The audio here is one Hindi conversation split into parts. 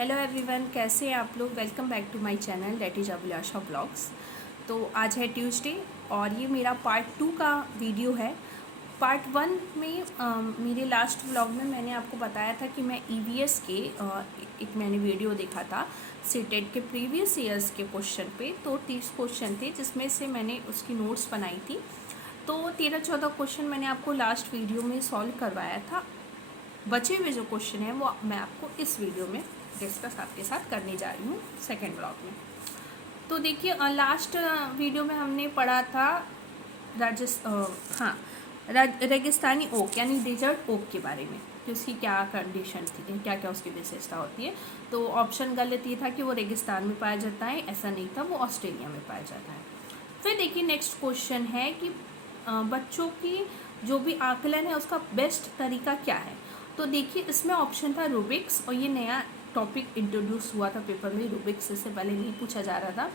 हेलो एवरीवन, कैसे हैं आप लोग। Welcome back to my channel that is Abhilasha blogs. तो आज है ट्यूसडे और ये मेरा पार्ट 2 का वीडियो है। पार्ट 1 में मेरे लास्ट व्लॉग में मैंने आपको बताया था कि मैं ईवीएस के एक मैंने वीडियो देखा था सीटेट के प्रीवियस ईयर्स के क्वेश्चन पे। तो 30 क्वेश्चन थे जिसमें से मैंने उसकी नोट्स बनाई थी। तो 13-14 क्वेश्चन मैंने आपको लास्ट वीडियो में सॉल्व करवाया था। बचे हुए जो क्वेश्चन हैं वो मैं आपको इस वीडियो में डिस्कस आपके साथ करने जा रही हूँ सेकेंड ब्लॉग में। तो देखिए, लास्ट वीडियो में हमने पढ़ा था रेगिस्तानी ओक यानी डेजर्ट ओक के बारे में कि उसकी क्या कंडीशन थी, क्या क्या उसकी विशेषता होती है। तो ऑप्शन गलत ये था कि वो रेगिस्तान में पाया जाता है, ऐसा नहीं था, वो ऑस्ट्रेलिया में पाया जाता है। फिर देखिए नेक्स्ट क्वेश्चन है कि बच्चों की जो भी आकलन है उसका बेस्ट तरीका क्या है। तो देखिए इसमें ऑप्शन था रूबिक्स, और ये नया टॉपिक इंट्रोड्यूस हुआ था पेपर में। रूबिक्स इससे पहले नहीं पूछा जा रहा था।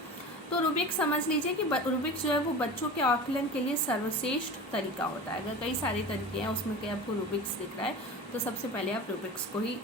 तो रूबिक्स समझ लीजिए कि रूबिक्स जो है वो बच्चों के आकलन के लिए सर्वश्रेष्ठ तरीका होता है। अगर कई सारे तरीके हैं उसमें कहीं आपको रूबिक्स दिख रहा है तो सबसे पहले आप रूबिक्स को ही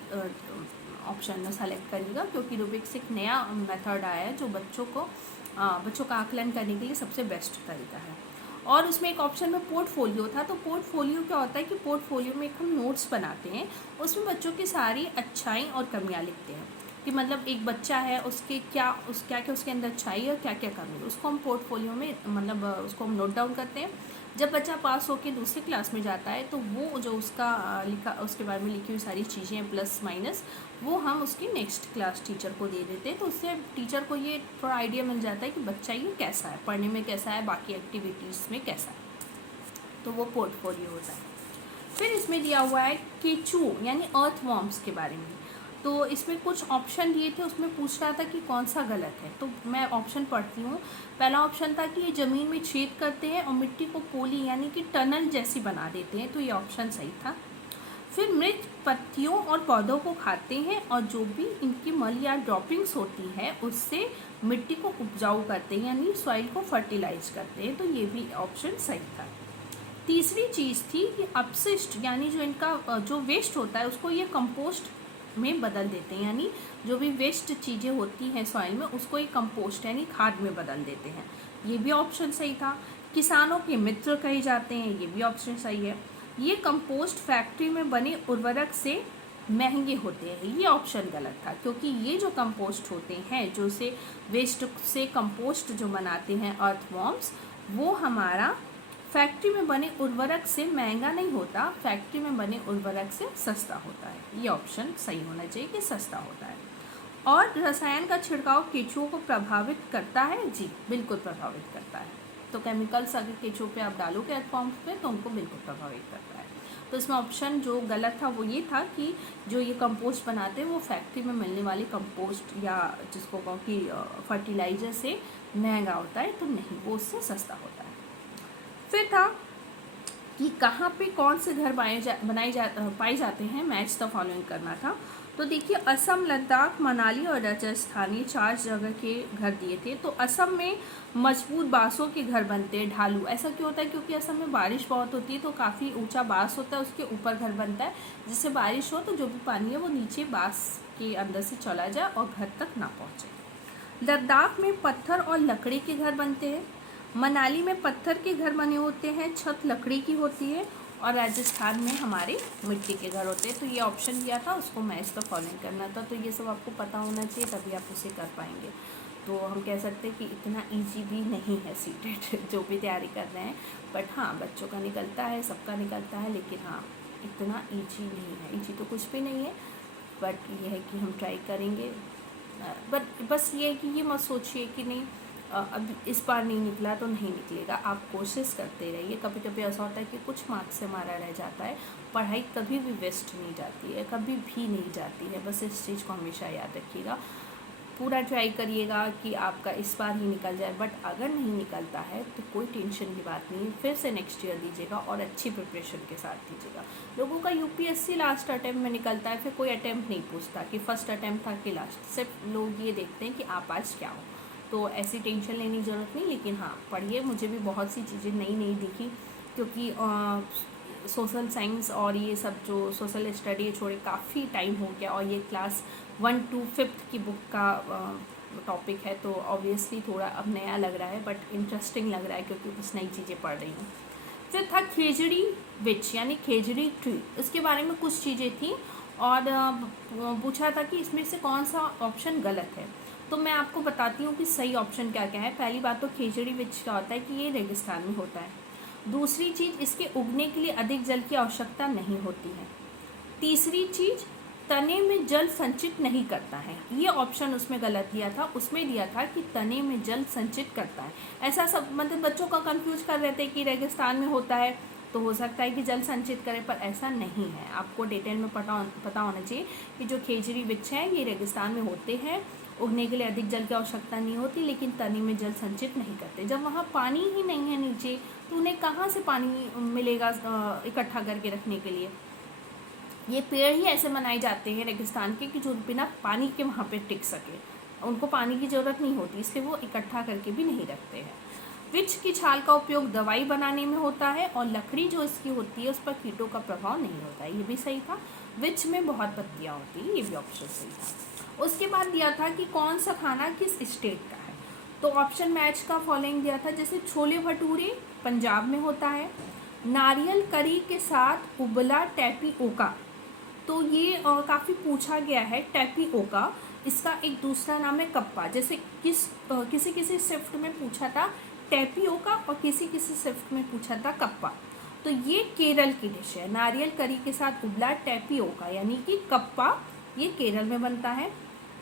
ऑप्शन में सेलेक्ट करिएगा, क्योंकि रूबिक्स एक नया मेथड आया है जो बच्चों का आकलन करने के लिए सबसे बेस्ट तरीका है। और उसमें एक ऑप्शन में पोर्टफोलियो था। तो पोर्टफोलियो क्या होता है कि पोर्टफोलियो में एक हम नोट्स बनाते हैं, उसमें बच्चों की सारी अच्छाई और कमियां लिखते हैं कि मतलब एक बच्चा है उसके क्या क्या उसके अंदर अच्छाई है और क्या क्या कमी है, उसको हम पोर्टफोलियो में मतलब उसको हम नोट डाउन करते हैं। जब बच्चा पास होकर दूसरी क्लास में जाता है तो वो जो उसका लिखा उसके बारे में लिखी हुई सारी चीज़ें प्लस माइनस वो हम उसकी नेक्स्ट क्लास टीचर को दे देते हैं। तो उससे टीचर को ये थोड़ा आइडिया मिल जाता है कि बच्चा ये कैसा है, पढ़ने में कैसा है, बाकी एक्टिविटीज़ में कैसा है। तो वो पोर्टफोलियो होता है। फिर इसमें दिया हुआ है केचू यानी अर्थवॉर्म्स के बारे में। तो इसमें कुछ ऑप्शन दिए थे, उसमें पूछ रहा था कि कौन सा गलत है। तो मैं ऑप्शन पढ़ती हूँ। पहला ऑप्शन था कि ये ज़मीन में छेद करते हैं और मिट्टी को पोली यानी कि टनल जैसी बना देते हैं, तो ये ऑप्शन सही था। फिर मृत पत्तियों और पौधों को खाते हैं और जो भी इनकी मल या ड्रॉपिंग्स होती है उससे मिट्टी को उपजाऊ करते हैं यानी सॉइल को फर्टिलाइज करते हैं, तो ये भी ऑप्शन सही था। तीसरी चीज़ थी कि अपशिष्ट यानी जो इनका जो वेस्ट होता है उसको ये कंपोस्ट में बदल देते हैं, यानी जो भी वेस्ट चीज़ें होती हैं सॉइल में उसको ये कंपोस्ट यानी खाद में बदल देते हैं, ये भी ऑप्शन सही था। किसानों के मित्र कहे जाते हैं, ये भी ऑप्शन सही है। ये कंपोस्ट फैक्ट्री में बने उर्वरक से महंगे होते हैं, ये ऑप्शन गलत था, क्योंकि ये जो कंपोस्ट होते हैं जो से वेस्ट से कंपोस्ट जो बनाते हैं अर्थवॉर्म्स, वो हमारा फैक्ट्री में बने उर्वरक से महंगा नहीं होता, फैक्ट्री में बने उर्वरक से सस्ता होता है। ये ऑप्शन सही होना चाहिए कि सस्ता होता है। और रसायन का छिड़काव केंचुओं को प्रभावित करता है, जी बिल्कुल प्रभावित करता है। तो केमिकल्स अगर केंचुओं पे आप डालोगे अर्थवॉर्म्स पे तो उनको बिल्कुल प्रभावित करता है। तो इसमें ऑप्शन जो गलत था वो ये था कि जो ये कंपोस्ट बनाते हैं वो फैक्ट्री में मिलने वाली कंपोस्ट या जिसको कहो कि फर्टिलाइजर से महंगा होता है, तो नहीं, वो उससे सस्ता होता है। फिर था कि कहाँ पे कौन से घर पाए जाते हैं, मैच द फॉलोइंग करना था। तो देखिए असम, लद्दाख, मनाली और राजस्थान, ये 4 जगह के घर दिए थे। तो असम में मजबूत बांसों के घर बनते हैं, ढालू। ऐसा क्यों होता है? क्योंकि असम में बारिश बहुत होती है तो काफ़ी ऊंचा बांस होता है, उसके ऊपर घर बनता है, जिससे बारिश हो तो जो भी पानी है वो नीचे बांस के अंदर से चला जाए और घर तक ना पहुँचे। लद्दाख में पत्थर और लकड़ी के घर बनते हैं। मनाली में पत्थर के घर बने होते हैं, छत लकड़ी की होती है। और राजस्थान में हमारे मिट्टी के घर होते हैं। तो ये ऑप्शन दिया था, उसको मैच द फॉलोइंग करना था। तो ये सब आपको पता होना चाहिए, तभी आप उसे कर पाएंगे। तो हम कह सकते हैं कि इतना इजी भी नहीं है सीटेट जो भी तैयारी कर रहे हैं, बट हाँ बच्चों का निकलता है, सबका निकलता है, लेकिन हाँ इतना ईजी नहीं है। ईजी तो कुछ भी नहीं है, बट ये है कि हम ट्राई करेंगे। बट बस ये है कि ये मत सोचिए कि नहीं अब इस बार नहीं निकला तो नहीं निकलेगा, आप कोशिश करते रहिए। कभी कभी ऐसा होता है कि कुछ मार्क्स से हमारा रह जाता है, पढ़ाई कभी भी वेस्ट नहीं जाती है, कभी भी नहीं जाती है, बस इस चीज़ को हमेशा याद रखिएगा। पूरा ट्राई करिएगा कि आपका इस बार ही निकल जाए, बट अगर नहीं निकलता है तो कोई टेंशन की बात नहीं है, फिर से नेक्स्ट ईयर दीजिएगा और अच्छी प्रिपरेशन के साथ दीजिएगा। लोगों का यूपीएससी लास्ट अटैम्प्ट में निकलता है, फिर कोई अटैम्प्ट नहीं पूछता कि फर्स्ट अटैम्प्ट था कि लास्ट, सिर्फ लोग ये देखते हैं कि आप आज क्या हो। तो ऐसी टेंशन लेने की ज़रूरत नहीं, लेकिन हाँ पढ़िए। मुझे भी बहुत सी चीज़ें नई नई दिखी, क्योंकि सोशल साइंस और ये सब जो सोशल स्टडी छोड़े काफ़ी टाइम हो गया, और ये क्लास 1 to 5 की बुक का टॉपिक है, तो ऑब्वियसली थोड़ा अब नया लग रहा है, बट इंटरेस्टिंग लग रहा है क्योंकि कुछ नई चीज़ें पढ़ रही हूँ। फिर था खेजड़ी विच यानी खेजड़ी ट्री, इसके बारे में कुछ चीज़ें थी और पूछा था कि इसमें से कौन सा ऑप्शन गलत है। तो मैं आपको बताती हूँ कि सही ऑप्शन क्या क्या है। पहली बात तो खेजड़ी विच क्या होता है कि ये रेगिस्तान में होता है। दूसरी चीज़, इसके उगने के लिए अधिक जल की आवश्यकता नहीं होती है। तीसरी चीज़, तने में जल संचित नहीं करता है। ये ऑप्शन उसमें गलत दिया था, उसमें दिया था कि तने में जल संचित करता है। ऐसा सब मतलब बच्चों का कंफ्यूज कर रहे थे कि रेगिस्तान में होता है तो हो सकता है कि जल संचित करे, पर ऐसा नहीं है। आपको डिटेल में पता होना चाहिए कि जो खेजड़ी वृक्ष हैं ये रेगिस्तान में होते हैं, उगने के लिए अधिक जल की आवश्यकता नहीं होती, लेकिन तने में जल संचित नहीं करते। जब वहाँ पानी ही नहीं है नीचे, तो उन्हें कहाँ से पानी मिलेगा इकट्ठा करके रखने के लिए। ये पेड़ ही ऐसे बनाए जाते हैं रेगिस्तान के कि जो बिना पानी के वहाँ पे टिक सके, उनको पानी की ज़रूरत नहीं होती, इसलिए वो इकट्ठा करके भी नहीं रखते हैं। वृक्ष की छाल का उपयोग दवाई बनाने में होता है, और लकड़ी जो इसकी होती है उस पर कीटों का प्रभाव नहीं होता है, ये भी सही था। वृक्ष में बहुत पत्तियाँ होती हैं, ये भी ऑप्शन सही था। उसके बाद दिया था कि कौन सा खाना किस स्टेट का है, तो ऑप्शन मैच का फॉलोइंग दिया था, जैसे छोले भटूरे पंजाब में होता है, नारियल करी के साथ उबला टैपिओका, तो ये काफ़ी पूछा गया है। टैपिओका इसका एक दूसरा नाम है कप्पा। जैसे किसी किसी शिफ्ट में पूछा था टैपिओका और किसी किसी शिफ्ट में पूछा था कप्पा। तो ये केरल की डिश है, नारियल करी के साथ उबला टैपिओका यानी कि कप्पा, ये केरल में बनता है।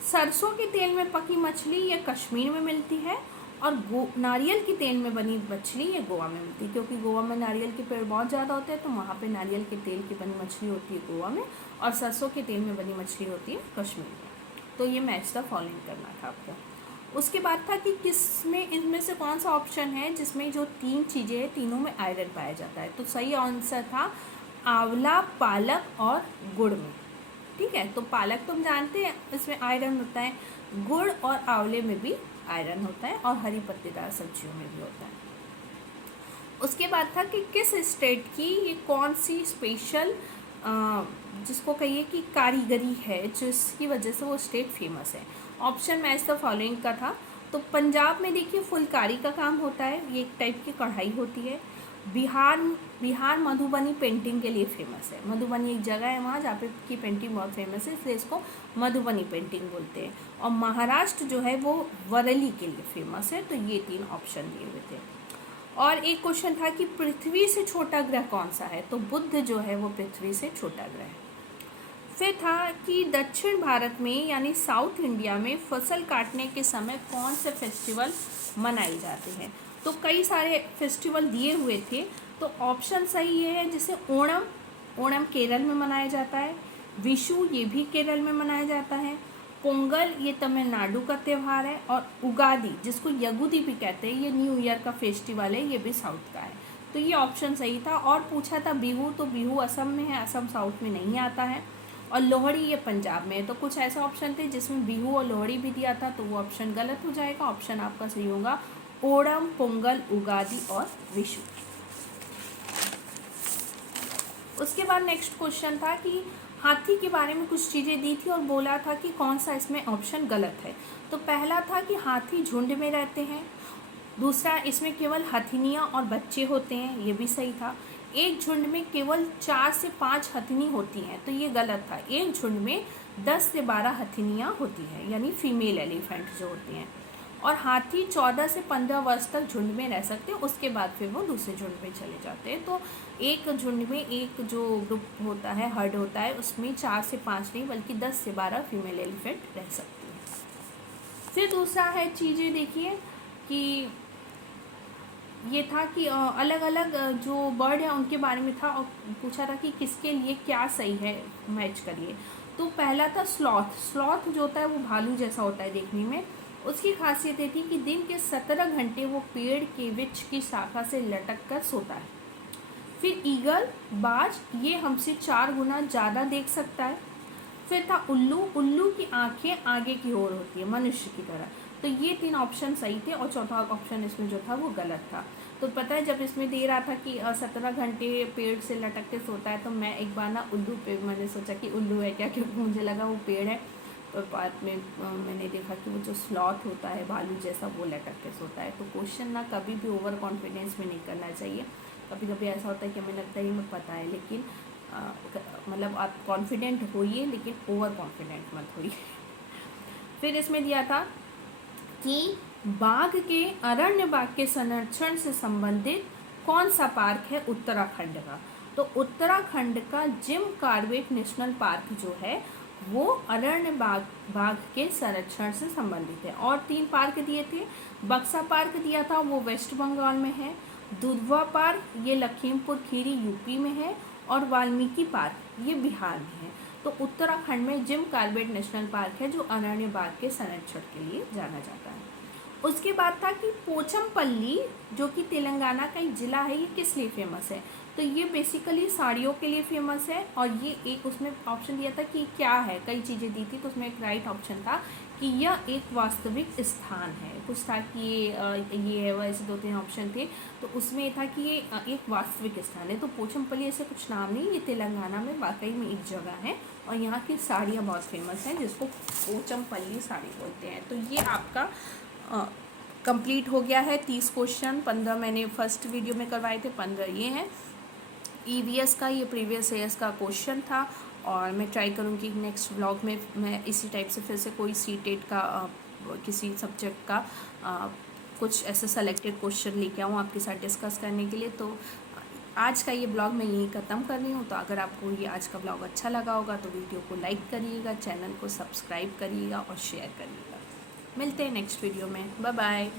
सरसों के तेल में पकी मछली ये कश्मीर में मिलती है, और नारियल के तेल में बनी मछली ये गोवा में मिलती है, क्योंकि गोवा में नारियल के पेड़ बहुत ज़्यादा होते हैं, तो वहाँ पे नारियल के तेल की बनी मछली होती है गोवा में, और सरसों के तेल में बनी मछली होती है कश्मीर में। तो ये मैच द फॉलोइंग करना था आपको। उसके बाद था कि किसमें इनमें से कौन सा ऑप्शन है जिसमें जो 3 चीज़ें हैं तीनों में आयरन पाया जाता है, तो सही आंसर था आंवला, पालक और गुड़ में। ठीक है, तो पालक तुम जानते हैं इसमें आयरन होता है, गुड़ और आंवले में भी आयरन होता है, और हरी पत्तेदार सब्जियों में भी होता है। उसके बाद था कि किस स्टेट की ये कौन सी स्पेशल जिसको कहिए कि कारीगरी है जिसकी वजह से वो स्टेट फेमस है। ऑप्शन मैच द फॉलोइंग का था, तो पंजाब में देखिए फुलकारी का काम होता है, ये एक टाइप की कढ़ाई होती है। बिहार मधुबनी पेंटिंग के लिए फेमस है, मधुबनी एक जगह है वहाँ जहाँ पे की पेंटिंग बहुत फेमस है, इसलिए इसको मधुबनी पेंटिंग बोलते हैं। और महाराष्ट्र जो है वो वरली के लिए फेमस है। तो ये 3 ऑप्शन दिए हुए थे। और एक क्वेश्चन था कि पृथ्वी से छोटा ग्रह कौन सा है, तो बुध जो है वो पृथ्वी से छोटा ग्रह है। फिर था कि दक्षिण भारत में यानी साउथ इंडिया में फसल काटने के समय कौन से फेस्टिवल मनाए जाते हैं, तो कई सारे फेस्टिवल दिए हुए थे, तो ऑप्शन सही ये है, जैसे ओणम केरल में मनाया जाता है, विशु ये भी केरल में मनाया जाता है, पोंगल ये तमिलनाडु का त्यौहार है, और उगादी जिसको यगुदी भी कहते हैं ये न्यू ईयर का फेस्टिवल है, ये भी साउथ का है। तो ये ऑप्शन सही था। और पूछा था बिहू, तो बिहू असम में है, असम साउथ में नहीं आता है, और लोहड़ी ये पंजाब में है। तो कुछ ऐसे ऑप्शन थे जिसमें बिहू और लोहड़ी भी दिया था, तो वो ऑप्शन गलत हो जाएगा। ऑप्शन आपका सही होगा ओणम, पोंगल, उगादी और विशु। उसके बाद नेक्स्ट क्वेश्चन था कि हाथी के बारे में कुछ चीज़ें दी थी और बोला था कि कौन सा इसमें ऑप्शन गलत है। तो पहला था कि हाथी झुंड में रहते हैं, दूसरा इसमें केवल हथिनियाँ और बच्चे होते हैं, ये भी सही था। एक झुंड में केवल 4 से 5 हथिनी होती हैं, तो ये गलत था। एक झुंड में 10 से 12 हथिनियाँ होती हैं, यानी फीमेल एलिफेंट जो होती हैं। और हाथी 14 से 15 वर्ष तक झुंड में रह सकते हैं, उसके बाद फिर वो दूसरे झुंड में चले जाते हैं। तो एक झुंड में एक जो ग्रुप होता है, हर्ड होता है, उसमें 4 से 5 नहीं बल्कि 10 से 12 फीमेल एलिफेंट रह सकती हैं। फिर दूसरा है चीज़ें देखिए कि ये था कि अलग अलग जो बर्ड है उनके बारे में था, और पूछा था कि किसके लिए क्या सही है, मैच करिए। तो पहला था स्लॉथ जो होता है वो भालू जैसा होता है देखने में। उसकी खासियत ये थी कि दिन के 17 घंटे वो पेड़ के वृक्ष की शाखा से लटक कर सोता है। फिर ईगल बाज ये हमसे 4 गुना ज़्यादा देख सकता है। फिर था उल्लू की आंखें आगे की ओर होती है मनुष्य की तरह। तो ये 3 ऑप्शन सही थे और चौथा ऑप्शन इसमें जो था वो गलत था। तो पता है जब इसमें दे रहा था कि 17 घंटे पेड़ से लटक के सोता है, तो मैं एक बार ना उल्लू पे मैंने सोचा कि उल्लू है क्या, क्योंकि मुझे लगा वो पेड़ है। तो बाद में मैंने देखा कि वो जो स्लॉथ होता है भालू जैसा, वो लटक के सोता है। तो क्वेश्चन ना कभी भी ओवर कॉन्फिडेंस में नहीं करना चाहिए। कभी कभी ऐसा होता है कि हमें लगता है ये हमें पता है, लेकिन मतलब आप कॉन्फिडेंट होइए लेकिन ओवर कॉन्फिडेंट मत होइए। फिर इसमें दिया था कि बाघ के अरण्य बाघ के संरक्षण से संबंधित कौन सा पार्क है उत्तराखंड का। तो उत्तराखंड का जिम कॉर्बेट नेशनल पार्क जो है वो अरण्य बाघ के संरक्षण से संबंधित है। और 3 पार्क दिए थे। बक्सा पार्क दिया था, वो वेस्ट बंगाल में है। दुधवा पार्क ये लखीमपुर खीरी यूपी में है। और वाल्मीकि पार्क ये बिहार में है। तो उत्तराखंड में जिम कॉर्बेट नेशनल पार्क है जो अरण्य बाघ के संरक्षण के लिए जाना जाता है। उसके बाद था कि पोचमपल्ली जो कि तेलंगाना का एक ज़िला है, ये किस लिए फेमस है। तो ये बेसिकली साड़ियों के लिए फेमस है। और ये एक उसमें ऑप्शन दिया था कि क्या है, कई चीज़ें दी थी, तो उसमें एक राइट ऑप्शन था कि यह एक वास्तविक स्थान है। कुछ था कि ये है, वैसे 2-3 ऑप्शन थे। तो उसमें ये था कि ये एक वास्तविक स्थान है। तो पोचमपल्ली ऐसे कुछ नाम नहीं, ये तेलंगाना में वाकई में एक जगह है और यहाँ की साड़ियाँ बहुत फेमस हैं जिसको पोचमपल्ली साड़ी बोलते हैं। तो ये आपका कंप्लीट हो गया है 30 क्वेश्चन। 15 मैंने फर्स्ट वीडियो में करवाए थे, 15 ये हैं। ईवीएस का ये प्रीवियस ईयर्स का क्वेश्चन था और मैं ट्राई करूँगी नेक्स्ट व्लॉग में मैं इसी टाइप से फिर से कोई सीटेट का किसी सब्जेक्ट का कुछ ऐसे सेलेक्टेड क्वेश्चन लेके आऊँ आपके साथ डिस्कस करने के लिए। तो आज का ये ब्लॉग मैं यहीं ख़त्म कर रही हूँ। तो अगर आपको ये आज का ब्लॉग अच्छा लगा होगा तो वीडियो को लाइक करिएगा, चैनल को सब्सक्राइब करिएगा और शेयर करिएगा। मिलते हैं नेक्स्ट वीडियो में। Bye bye.